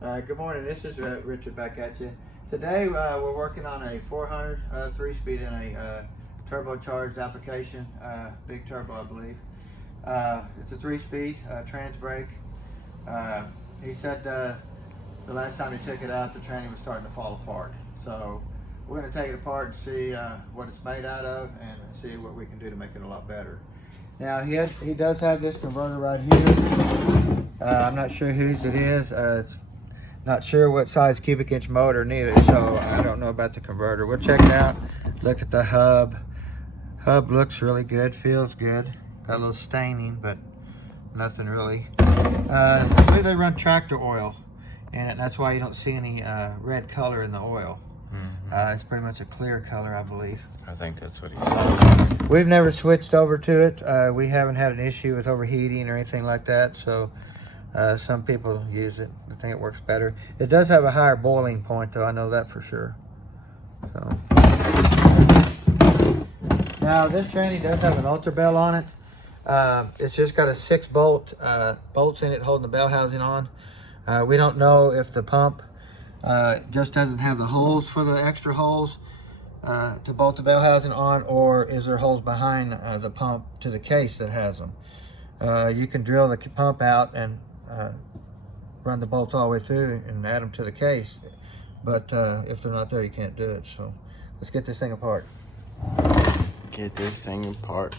Good morning, this is Richard back at you. Today we're working on a 400 3-speed in a turbocharged application, big turbo I believe. It's a 3-speed trans brake. He said the last time he took it out the tranny was starting to fall apart. So we're going to take it apart and see what it's made out of and see what we can do to make it a lot better. Now he does have this converter right here. I'm not sure whose it is. It's not sure what size cubic inch motor neither, so I don't know about the converter. We'll check it out. Look at the hub. Hub looks really good, feels good. Got a little staining, but nothing really. I believe they run tractor oil in it, and that's why you don't see any red color in the oil. It's pretty much a clear color, I believe. I think that's what he said. We've never switched over to it. We haven't had an issue with overheating or anything like that, so some people use it. I think it works better. It does have a higher boiling point, though. I know that for sure. So. Now, this tranny does have an ultra bell on it. It's just got a 6-bolt bolts in it holding the bell housing on. We don't know if the pump just doesn't have the holes for the extra holes to bolt the bell housing on, or is there holes behind the pump to the case that has them. You can drill the pump out and run the bolts all the way through and add them to the case, but if they're not there, you can't do it. So let's get this thing apart. Get this thing apart.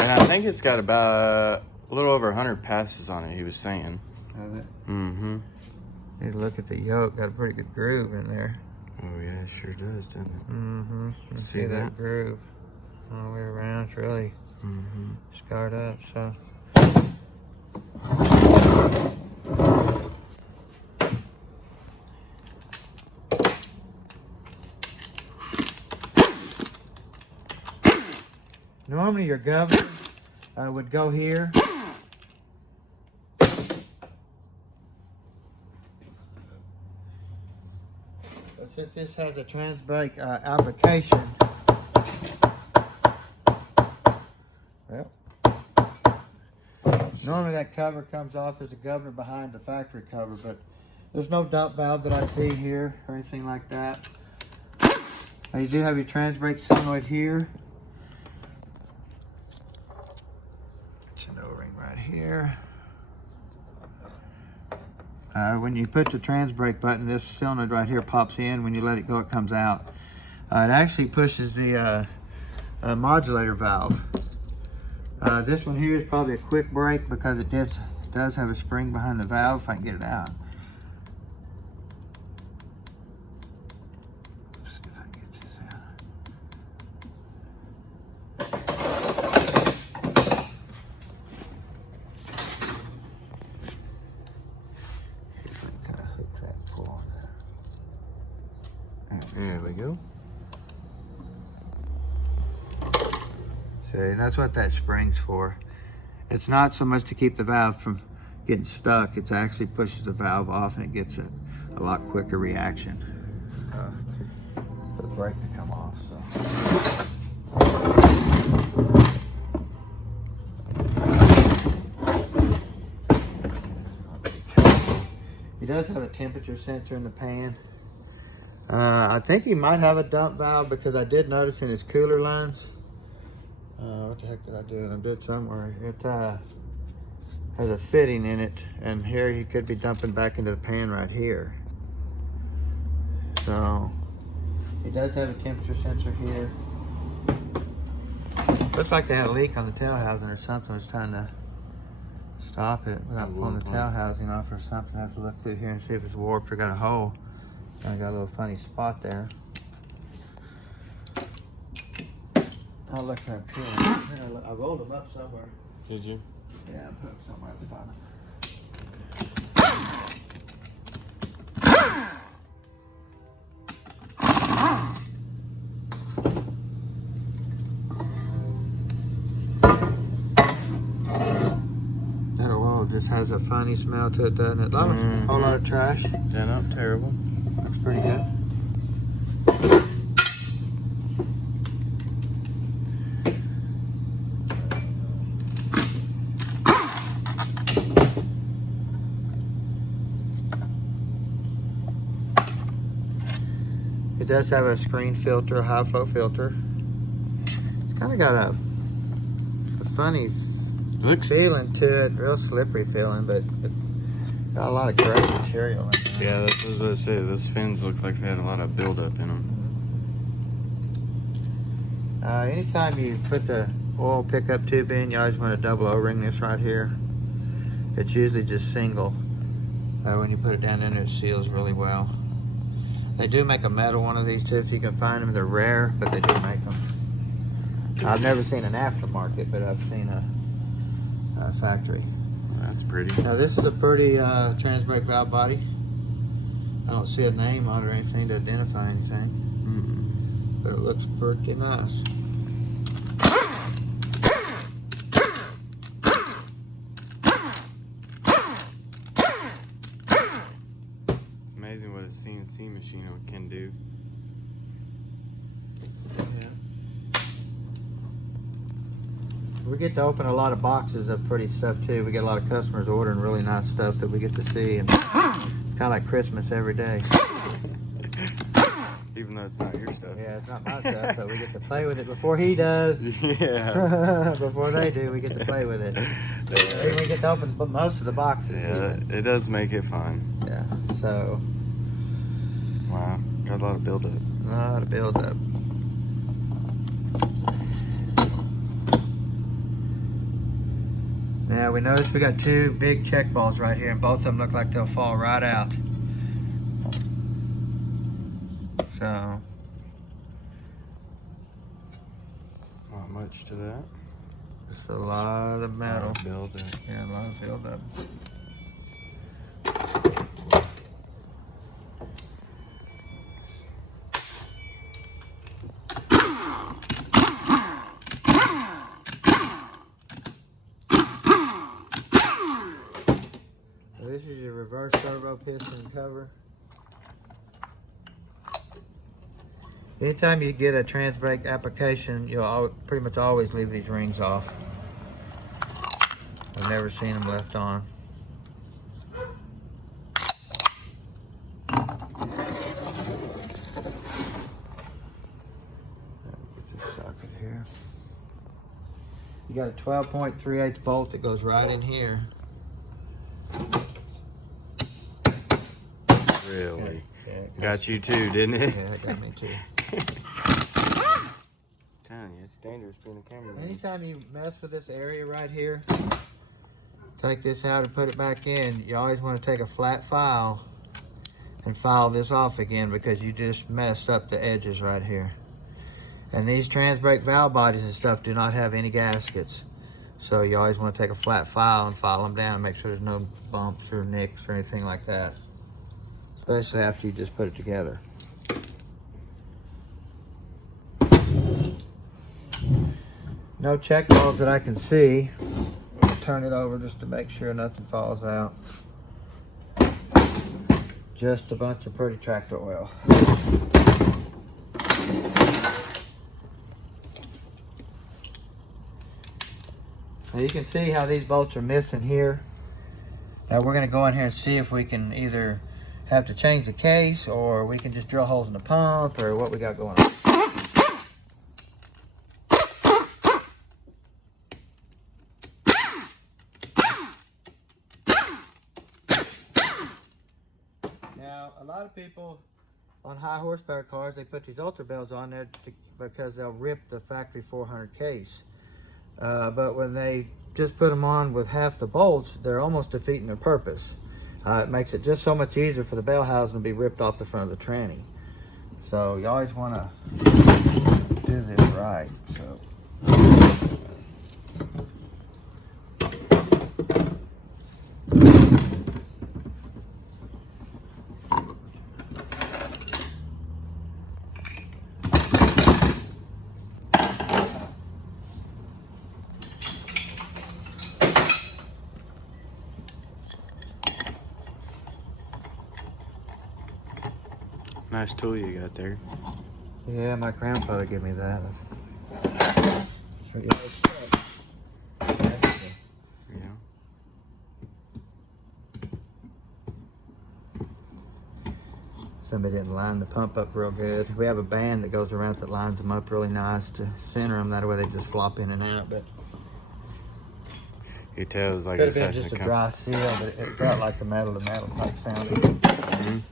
And I think it's got about a little over 100 passes on it, he was saying. Have it? Mm-hmm. Need to look at the yoke. Got a pretty good groove in there. Oh yeah, it sure does, doesn't it? Mm-hmm. See that groove all the way around. It's really scarred up. So. Normally your governor would go here. But since this has a trans brake application, well, normally that cover comes off. There's a governor behind the factory cover, but there's no dump valve that I see here or anything like that. Now you do have your trans brake solenoid here. O-ring right here. When you put the trans brake button, this solenoid right here pops in. When you let it go, it comes out. It actually pushes the modulator valve. This one here is probably a quick brake because it does have a spring behind the valve. If I can get it out. There we go. See, and that's what that spring's for. It's not so much to keep the valve from getting stuck. It actually pushes the valve off and it gets a lot quicker reaction for the brake to come off. So. He does have a temperature sensor in the pan. I think he might have a dump valve because I did notice in his cooler lines. What the heck did I do? I did somewhere. It has a fitting in it, and here he could be dumping back into the pan right here. So he does have a temperature sensor here. Looks like they had a leak on the tail housing or something. I was trying to stop it without pulling the tail housing off or something. I have to look through here and see if it's warped or got a hole. I got a little funny spot there. I'll look up here. I rolled them up somewhere. Did you? Yeah, I put them somewhere at the bottom. That oil just has a funny smell to it, doesn't it? A whole lot of trash. Yeah, not terrible. Looks pretty good. does have a screen filter, a high flow filter. It's kind of got a funny feeling to it, real slippery feeling, but it's got a lot of great material in there. Yeah, that's what I said. Those fins look like they had a lot of buildup in them. Anytime you put the oil pickup tube in, you always want to double O-ring this right here. It's usually just single. When you put it down in there, it seals really well. They do make a metal one of these too if you can find them. They're rare, but they do make them. I've never seen an aftermarket, but I've seen a factory. That's pretty. Now this is a pretty trans brake valve body. I don't see a name on it or anything to identify anything. But it looks pretty nice. Amazing what a CNC machine can do. Yeah. We get to open a lot of boxes of pretty stuff too. We get a lot of customers ordering really nice stuff that we get to see, and it's kind of like Christmas every day. Even though it's not your stuff. Yeah, it's not my stuff, but we get to play with it before he does. Yeah. Before they do, we get to play with it. And we get to open most of the boxes. Yeah, even. it does make it fun. Yeah, so. Wow, got a lot of buildup. A lot of buildup. Now we notice we got two big check balls right here, and both of them look like they'll fall right out. So. Not much to that. Just a lot of metal. Buildup. Yeah, a lot of buildup. This is your reverse turbo piston cover. Anytime you get a trans brake application, you'll pretty much always leave these rings off. I've never seen them left on. Get this socket here. You got a 12.38 bolt that goes right in here. Really? Yeah, Got you too, didn't it? yeah, it got me too. Telling you, it's dangerous being a cameraman. Anytime you mess with this area right here, take this out and put it back in, you always want to take a flat file and file this off again, because you just messed up the edges right here. And these trans brake valve bodies and stuff do not have any gaskets. So you always want to take a flat file and file them down, make sure there's no bumps or nicks or anything like that. Especially after you just put it together. No check valves that I can see. I'll turn it over just to make sure nothing falls out. Just a bunch of pretty tractor oil. Now you can see how these bolts are missing here. Now we're going to go in here and see if we can either have to change the case, or we can just drill holes in the pump, or what we got going on. Now, a lot of people on high horsepower cars, they put these ultra bells on there because they'll rip the factory 400 case. But when they just put them on with half the bolts, they're almost defeating their purpose. It makes it just so much easier for the bell housing to be ripped off the front of the tranny. So you always want to do this right. So. Nice tool you got there. Yeah, my grandfather gave me that. Yeah. somebody didn't line the pump up real good. We have a band that goes around that lines them up really nice to center them. That way they just flop in and out. But you tell it's like could it's have been having just to a come. dry seal, but it felt like the metal to metal type sound.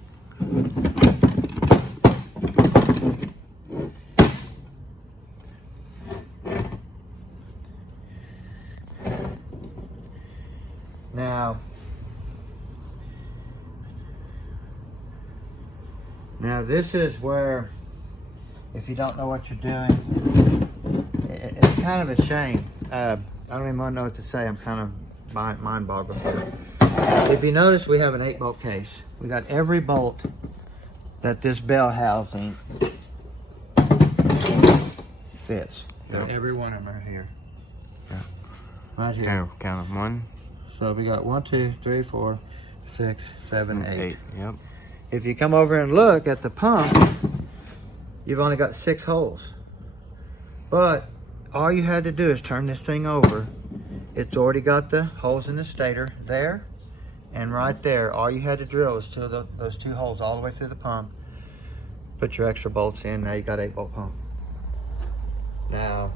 Now this is where, if you don't know what you're doing, it's kind of a shame. I don't even know what to say. I'm kind of mind boggled here. If you notice, we have an 8-bolt case. We got every bolt that this bell housing fits. Yep. Every one of them are here. Yeah. Right here. Count them. 1, So we got 1, 2, 3, 4, 6, 7, 8. Yep. If you come over and look at the pump, you've only got 6 holes. But all you had to do is turn this thing over. It's already got the holes in the stator there and right there. All you had to drill was those 2 holes all the way through the pump. Put your extra bolts in. Now you got 8-bolt pump. Now,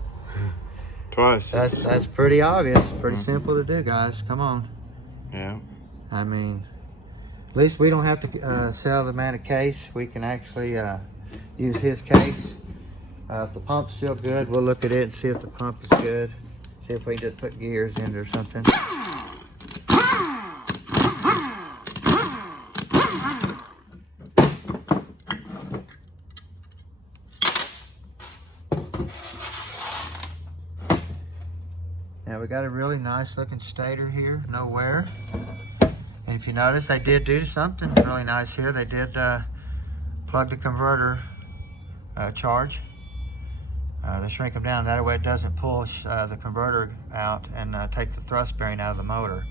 Twice. that's pretty obvious. Pretty simple to do, guys. Come on. Yeah. I mean, at least we don't have to sell the man a case. We can actually use his case. If the pump's still good, we'll look at it and see if the pump is good. See if we just put gears in it or something. Now we got a really nice looking stator here, no wear. And if you notice, they did do something really nice here. They did plug the converter charge. They shrink them down. That way it doesn't pull the converter out and take the thrust bearing out of the motor.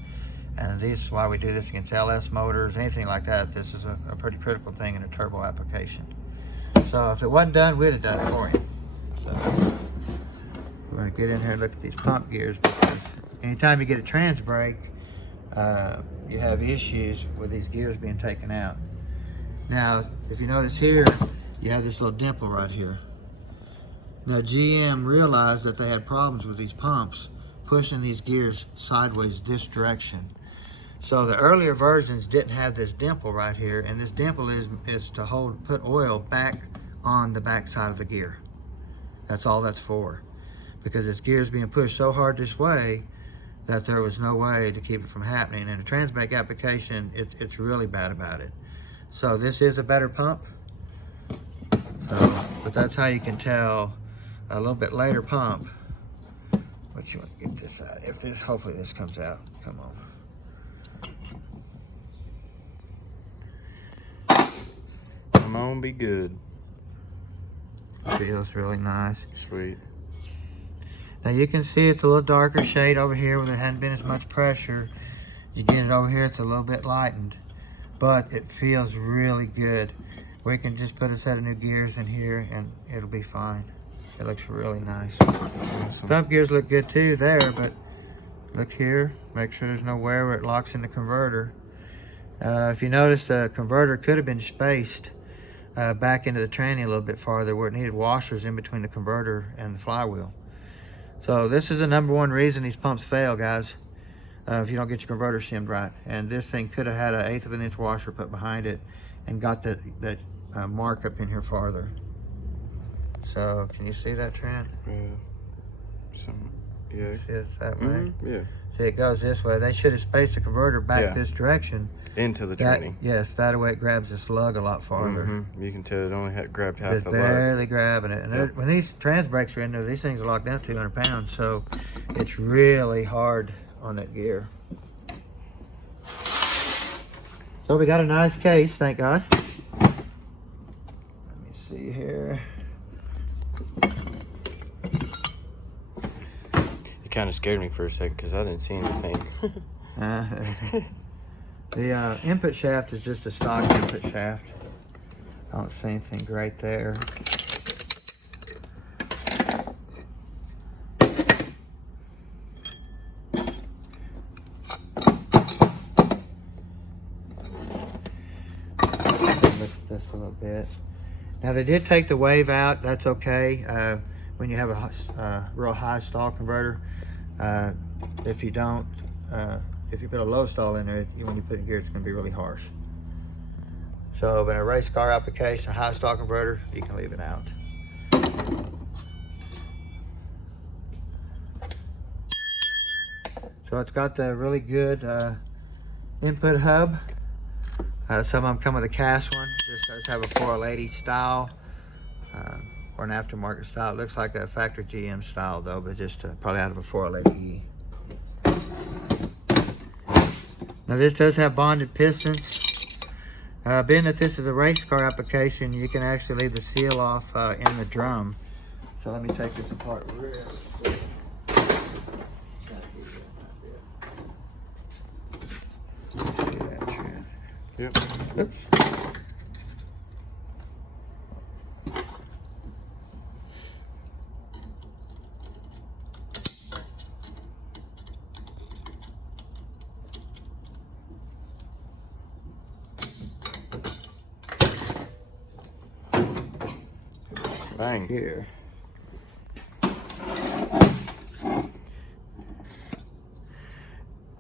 And this is why we do this against LS motors, anything like that. This is a pretty critical thing in a turbo application. So if it wasn't done, we'd have done it for you. So we're going to get in here and look at these pump gears, because anytime you get a trans brake, you have issues with these gears being taken out. Now, if you notice here, you have this little dimple right here. Now, GM realized that they had problems with these pumps pushing these gears sideways this direction. So the earlier versions didn't have this dimple right here, and this dimple is to put oil back on the back side of the gear. That's all that's for. Because this gear is being pushed so hard this way that there was no way to keep it from happening. In a transbrake application, it's really bad about it. So this is a better pump, but that's how you can tell a little bit later pump. But you want to get this out. If this, hopefully this comes out. Come on. Come on, be good. Feels really nice. Sweet. Now you can see it's a little darker shade over here where there hadn't been as much pressure. You get it over here, it's a little bit lightened, but it feels really good. We can just put a set of new gears in here and it'll be fine. It looks really nice. Awesome. Pump gears look good too there, but look here, make sure there's no wear where it locks in the converter. If you notice, the converter could have been spaced back into the tranny a little bit farther where it needed washers in between the converter and the flywheel. So this is the #1 reason these pumps fail, guys, if you don't get your converter shimmed right. And this thing could have had an 1/8 of an inch washer put behind it and got that mark up in here farther. So can you see that, Trent? Yeah. Yeah. See it's that way? Yeah. See, it goes this way. They should have spaced the converter back this direction. Into the training. Yes, that way it grabs this lug a lot farther. You can tell it only grabbed half It's the lug. barely grabbing it. And when these trans brakes are in there, these things are locked down 200 pounds, so it's really hard on that gear. So we got a nice case, thank God. Let me see here. It kind of scared me for a second because I didn't see anything. The input shaft is just a stock input shaft. I don't see anything great there. look at this a little bit. Now they did take the wave out. That's okay. When you have a real high stall converter, if you don't, if you put a low stall in there, when you put it in gear, it's going to be really harsh. So in a race car application, a high stall converter, you can leave it out. So it's got the really good input hub. Some of them come with a cast one. This does have a 480 style or an aftermarket style. It looks like a factory GM style though, but just probably out of a 480E. Now this does have bonded pistons. Being that this is a race car application, you can actually leave the seal off in the drum. So let me take this apart real quick. Yep. Oops. Bang. Here.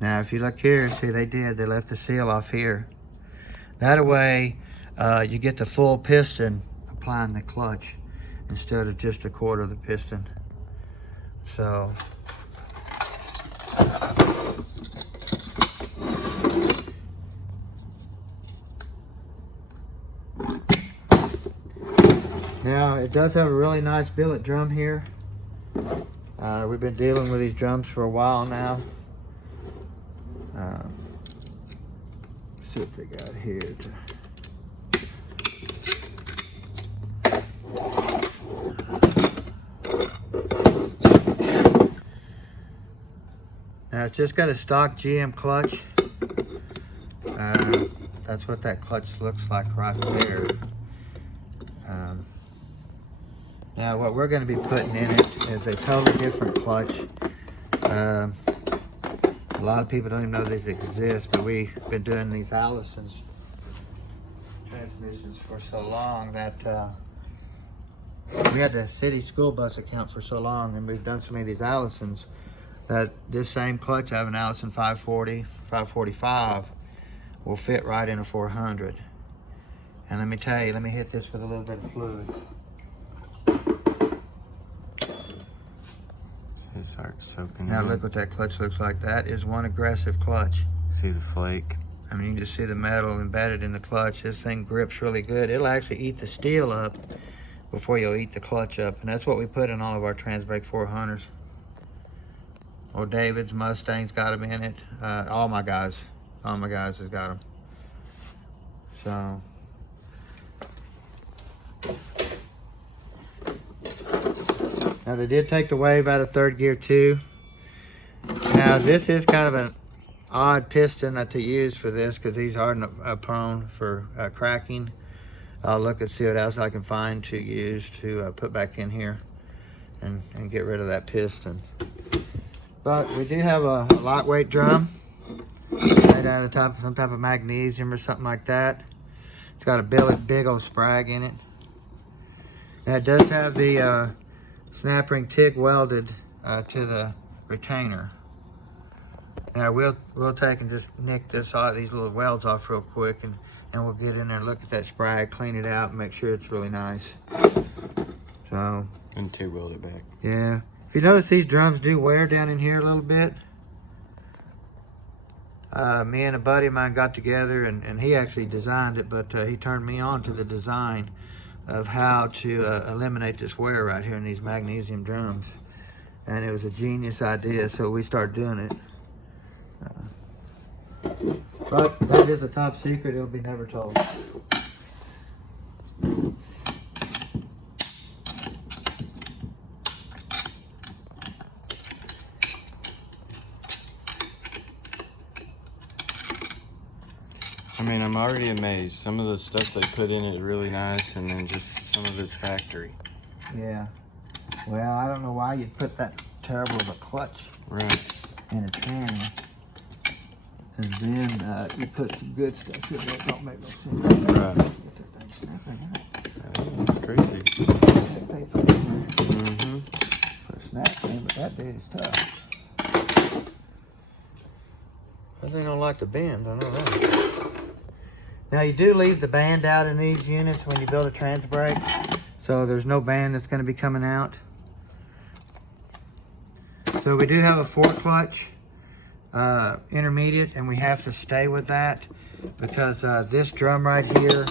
Now, if you look here, see they left the seal off here. That way, you get the full piston applying the clutch instead of just a quarter of the piston. So, now it does have a really nice billet drum here. We've been dealing with these drums for a while now. See what they got here. Now it's just got a stock GM clutch. That's what that clutch looks like right there. Now what we're going to be putting in it is a totally different clutch. A lot of people don't even know these exist, but we've been doing these Allison's transmissions for so long that we had the city school bus account for so long, and we've done so many of these Allison's that this same clutch, I have an Allison 540, 545, will fit right in a 400. And let me tell you, let me hit this with a little bit of fluid. Start soaking Now in. look what that clutch looks like. That is one aggressive clutch. See the flake? I mean, you can just see the metal embedded in the clutch. This thing grips really good. It'll actually eat the steel up before you'll eat the clutch up. And that's what we put in all of our Transbrake 400s. Or David's, Mustang's got them in it. All my guys has got them. So. Now they did take the wave out of third gear too. Now this is kind of an odd piston to use for this because these are prone for cracking. I'll look and see what else I can find to use to put back in here and get rid of that piston. But we do have a lightweight drum made out of some type of magnesium or something like that. It's got a big old sprag in it. Now it does have the snap ring TIG welded to the retainer. Now we'll take and just nick these little welds off real quick, and we'll get in there and look at that sprag, clean it out, and make sure it's really nice. So. And TIG weld it back. Yeah. If you notice, these drums do wear down in here a little bit. Me and a buddy of mine got together, and he actually designed it, but he turned me on to the design of how to eliminate this wear right here in these magnesium drums. And it was a genius idea, so we started doing it. But that is a top secret, it'll be never told. I mean, I'm already amazed. Some of the stuff they put in it is really nice, and then just some of it's factory. Yeah. Well, I don't know why you'd put that terrible of a clutch in a tranny. And then you put some good stuff in there. It don't make no sense. Right. snapping. That's crazy. They put it in there. Mm-hmm. Put a snap in, but that bit is tough. That thing don't like to bend, I know that. Now you do leave the band out in these units when you build a trans brake, so there's no band that's going to be coming out. So we do have a 4-clutch intermediate, and we have to stay with that because this drum right here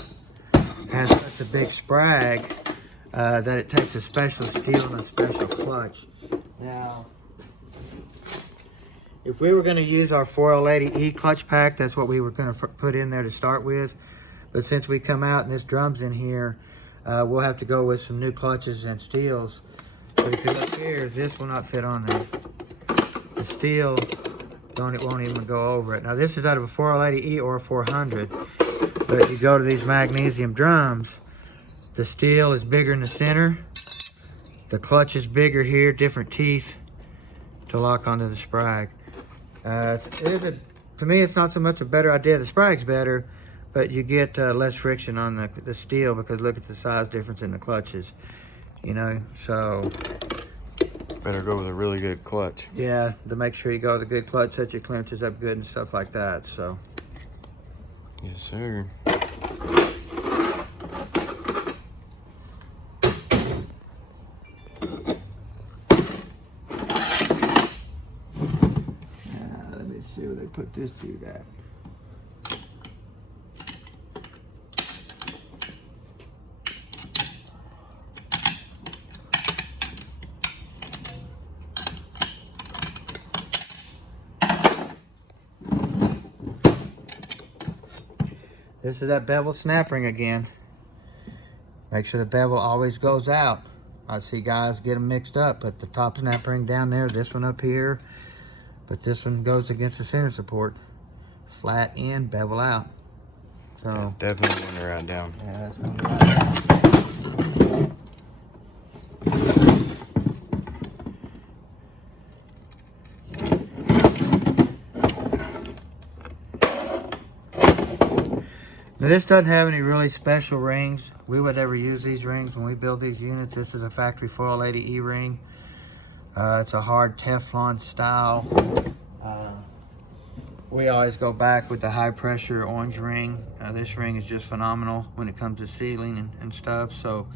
has such a big sprag that it takes a special steel and a special clutch. Now, if we were going to use our 4L80E clutch pack, that's what we were going to put in there to start with. But since we come out and this drum's in here, we'll have to go with some new clutches and steels. But if you look here, this will not fit on there. The steel it won't even go over it. Now this is out of a 4L80E or a 400. But if you go to these magnesium drums, the steel is bigger in the center. The clutch is bigger here, different teeth to lock onto the sprag. To me, it's not so much a better idea. The sprag's better, but you get less friction on the steel because look at the size difference in the clutches. You know, so better go with a really good clutch. Yeah, to make sure you go with a good clutch, set your clinches up good and stuff like that. So. Yes, sir. Let me see where they put this dude at. This is that bevel snap ring again. Make sure the bevel always goes out. I see guys get them mixed up. Put the top snap ring down there, this one up here. But this one goes against the center support. Flat in, bevel out. So that's definitely when they're right down. Yeah, that's when they're right down. Now this doesn't have any really special rings. We would never use these rings when we build these units. This is a factory 4L80E ring. It's a hard Teflon style. We always go back with the high pressure orange ring. This ring is just phenomenal when it comes to sealing and stuff. So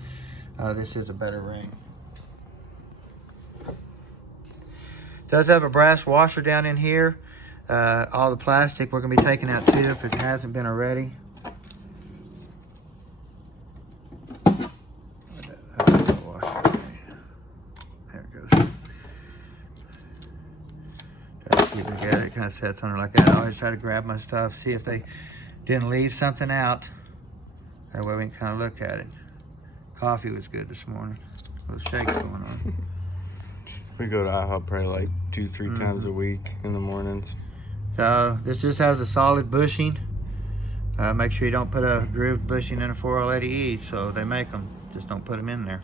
this is a better ring. It does have a brass washer down in here. All the plastic we're gonna be taking out too if it hasn't been already. It kind of sets on her like that. I always try to grab my stuff, see if they didn't leave something out. That way we can kind of look at it. Coffee was good this morning. A little shakes going on. We go to IHOP probably like 2-3 times a week in the mornings. This just has a solid bushing. Make sure you don't put a grooved bushing in a 4L80E, so they make them. Just don't put them in there.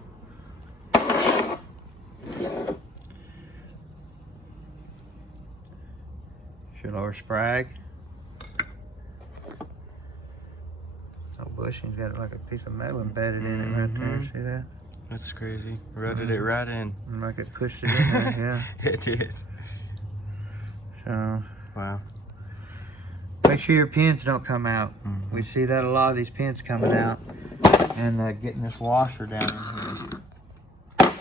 Your lower sprag. Oh, bushing's got like a piece of metal embedded in it right there. See that? That's crazy. Rutted it right in. Like it pushed it in there, yeah. It did. So, wow. Make sure your pins don't come out. We see that a lot of these pins coming out and getting this washer down in here.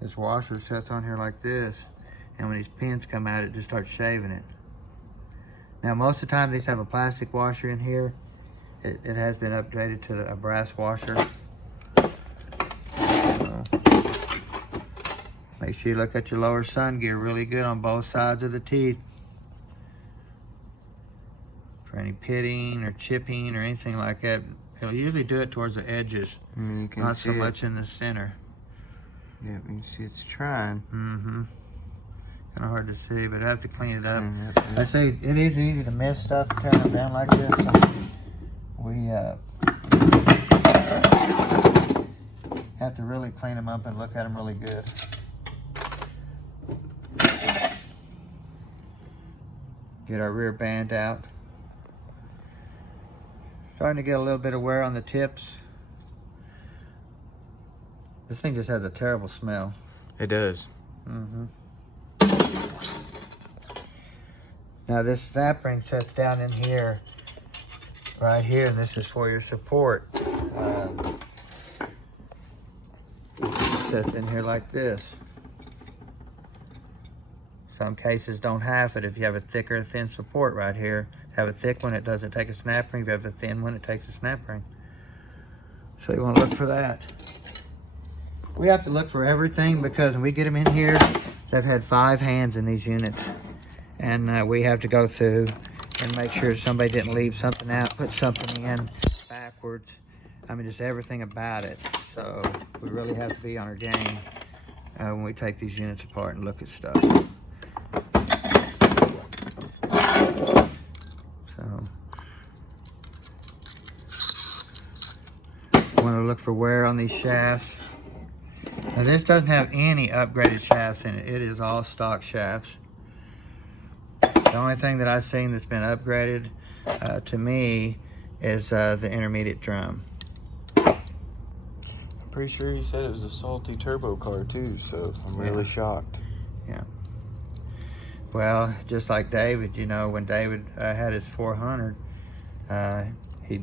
This washer sits on here like this, and when these pins come out, it just starts shaving it. Now, most of the time, these have a plastic washer in here. It has been upgraded to a brass washer. Make sure you look at your lower sun gear really good on both sides of the teeth. For any pitting or chipping or anything like that. It'll usually do it towards the edges, you can not see so much in the center. Yeah, you can see it's trying. Kind of hard to see, but I have to clean it up. I say it is easy to miss stuff tearing them down like this. So we have to really clean them up and look at them really good. Get our rear band out. Starting to get a little bit of wear on the tips. This thing just has a terrible smell. It does. Now this snap ring sets down in here, right here, and this is for your support. It sets in here like this. Some cases don't have it. If you have a thick or a thin support right here, have a thick one, it doesn't take a snap ring. If you have a thin one, it takes a snap ring. So you want to look for that. We have to look for everything because when we get them in here, they've had 5 hands in these units. And we have to go through and make sure somebody didn't leave something out, put something in backwards. I mean, just everything about it. So we really have to be on our game when we take these units apart and look at stuff. So we want to look for wear on these shafts. Now this doesn't have any upgraded shafts in it. It is all stock shafts. The only thing that I've seen that's been upgraded to me is the intermediate drum. I'm pretty sure he said it was a salty turbo car too, so I'm really shocked. Yeah. Well, just like David, you know, when David had his 400, he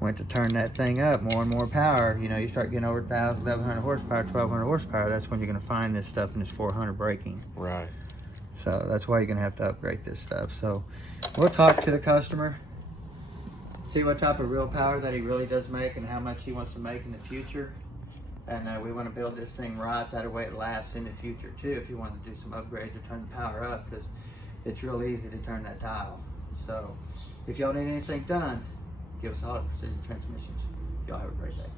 went to turn that thing up, more and more power. You know, you start getting over 1,000, 1,100 horsepower, 1,200 horsepower, that's when you're going to find this stuff in this 400 braking. Right. So that's why you're going to have to upgrade this stuff. So we'll talk to the customer, see what type of real power that he really does make and how much he wants to make in the future. And we want to build this thing right, that way it lasts in the future too, if you want to do some upgrades to turn the power up, because it's real easy to turn that dial. So if y'all need anything done, give us a holler at Precision Transmissions. Y'all have a great day.